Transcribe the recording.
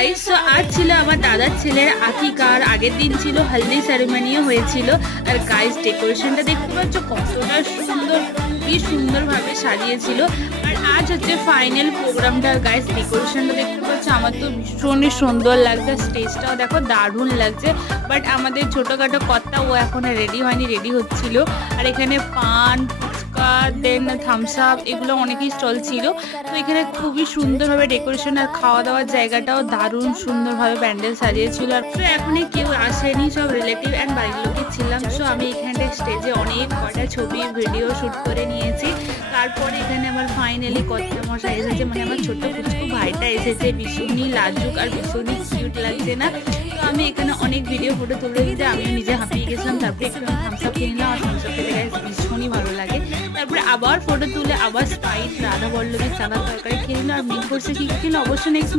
Guys, so আজ ছিল আমার দাদার ছেলের আকিকার আগের দিন ছিল হলদি সেরেমনিও হয়েছিল। আর গাইস ডেকোরেশনটা দেখতে পাচ্ছ কতটা সুন্দর, কি সুন্দরভাবে সাজিয়েছিল। আর আজ হচ্ছে ফাইনাল প্রোগ্রামটা। গাইস ডেকোরেশনটা দেখতে পাচ্ছ, আমার তো ভীষণই সুন্দর লাগছে। স্টেজটাও দেখো দারুণ লাগছে। বাট আমাদের ছোটোখাটো কর্তা ও এখন রেডি হয়নি, রেডি হচ্ছিল। আর এখানে পান, ফুচকা, দেন থামস আপ এগুলো অনেকই স্টল ছিল। তো এখানে খুবই সুন্দরভাবে ডেকোরেশন আর খাওয়া দাওয়ার জায়গাটাও দারুণ সুন্দরভাবে প্যান্ডেল সাজিয়েছিল। আর তো এখনই কেউ আসেনি, সব রিলেটিভ অ্যান্ড বাড়ির লোকে ছিলাম। সো আমি এখানটা স্টেজে অনেক কটা ছবি ভিডিও শ্যুট করে নিয়েছি। তারপরে এখানে আমার ফাইনালি কর্তা মশাই এসেছে, মানে আমার ছোট্ট কুচকু ভাইটা এসেছে। ভীষণই লাজুক আর ভীষণই কিউট লাগছে না? তো আমি এখানে অনেক ভিডিও ফটো তুলে দিতে আমিও নিজে হাঁপিয়ে গেছিলাম। তারপরে একটু থামস আপ কিনলাম, আর থামস আপ খেতে গাইস ভীষণই ভালো লাগে। তারপরে আবার ফটো তুলে আবার স্প্রাইট, রাধা বল্লভীর চানার তরকারি খেয়ে নিলাম। আর মেন কোর্সে কী খেলে অবশ্যই নেক্সট